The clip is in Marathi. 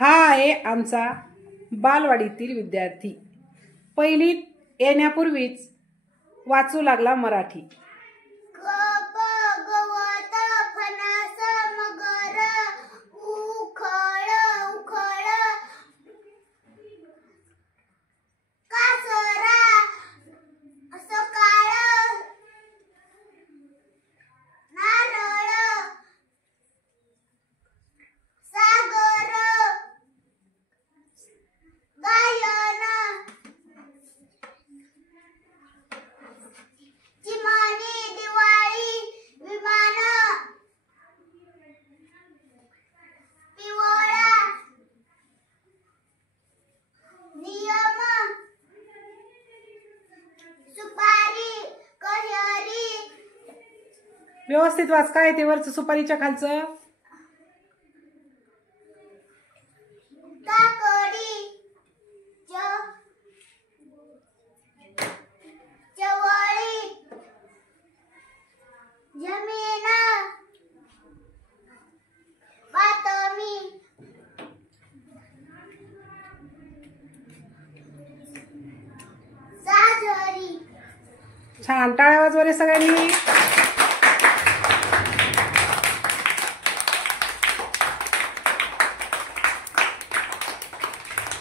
हा आहे आमचा बालवाडीतील विद्यार्थी. पहिलीत येण्यापूर्वीच वाचू लागला मराठी. गवत फणस मगर उखळ उखळ कासरा सकाळ नारळ सागर गायन चिमणी दिवाळी विमान पिवळा नियम सुपारी कह्यारी. व्यवस्थित वाच. काय ते वरचं सुपारीच्या खालचं? काकडी चवळी जमीन बातमी साजरी. छान. टाळ्या वाजवा रे सगळ्यांनी.